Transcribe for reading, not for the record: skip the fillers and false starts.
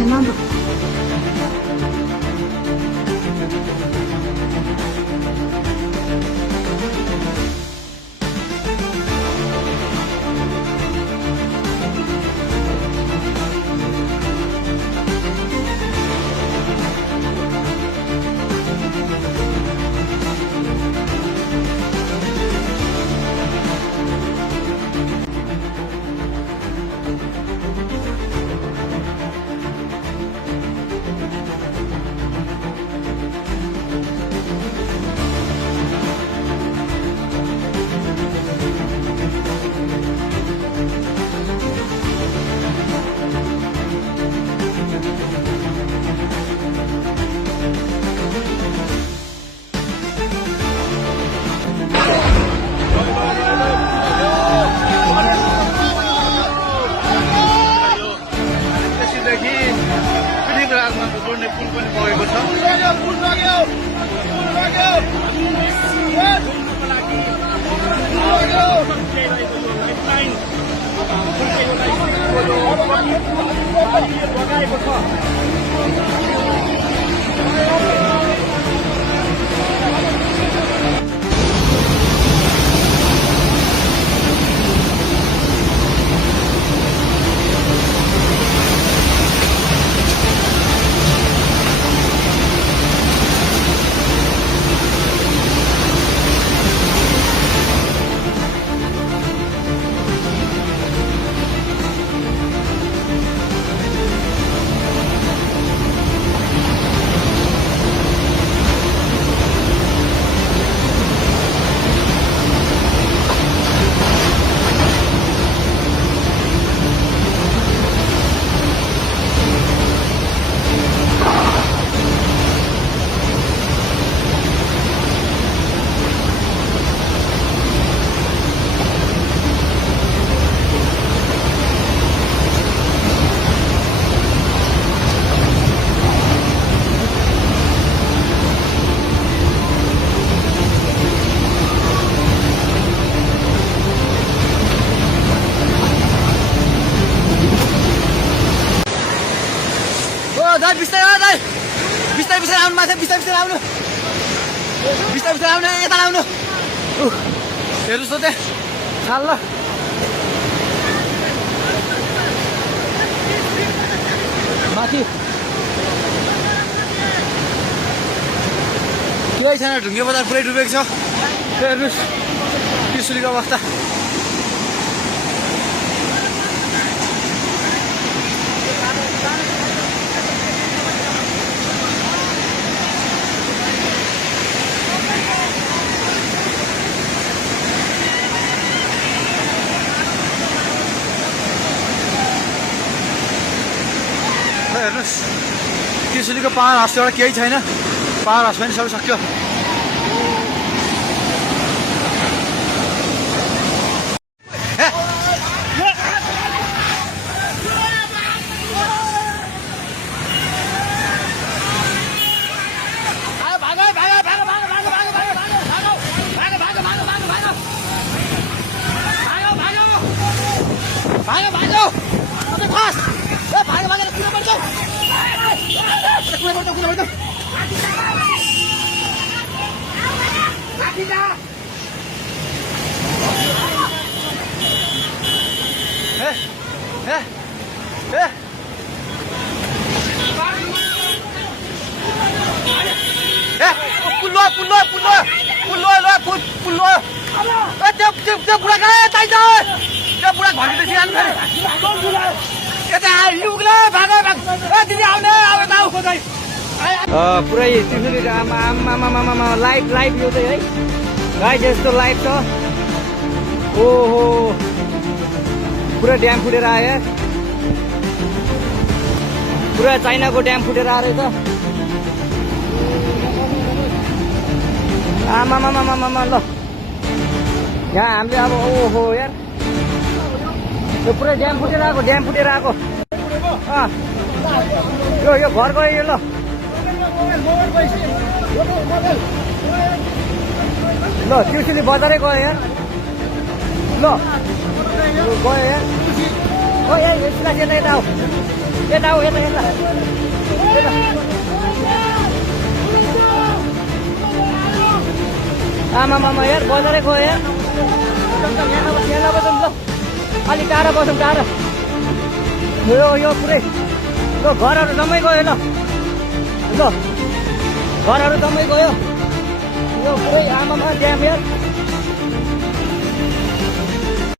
chamando. बिस्तारै आउनु माथि बिस्तारै आउनु यता आउनु हेर्नुहोस् त त्यहाँ खाल ल माथि केही छैन ढुङ्गे बजार पुरै डुबेको छ हेर्नुहोस् त्रिशुलीको अवस्था हेर्नुहोस् त्रिशुलीको पाहाड हाउस एउटा केही छैन पाहाड हाउस पनि सबै सक्यो पुरै त्रिशुली आमा लाइभ यो चाहिँ है गाइस यस्तो लाइभ छ ओहो पुरा ड्याम फुटेर आयो पुरा चाइनाको ड्याम फुटेर आयो त आमा ल यहाँ हामीले अब ओहो यार यो पुरै ड्याम फुटेर आएको यो घर गयो यो ल त्रिशुली बजारै गयो यार ल गयो यार यता आऊ यता हो यता यता आमा यार बजारै गयो यार यहाँ बसौँ ल अलिक टाढा बसौँ टाढा यो पुरै ल घरहरू जम्मै गयो ल घरहरू जम्मै गयो यो पुरै आमामा ड्याम यार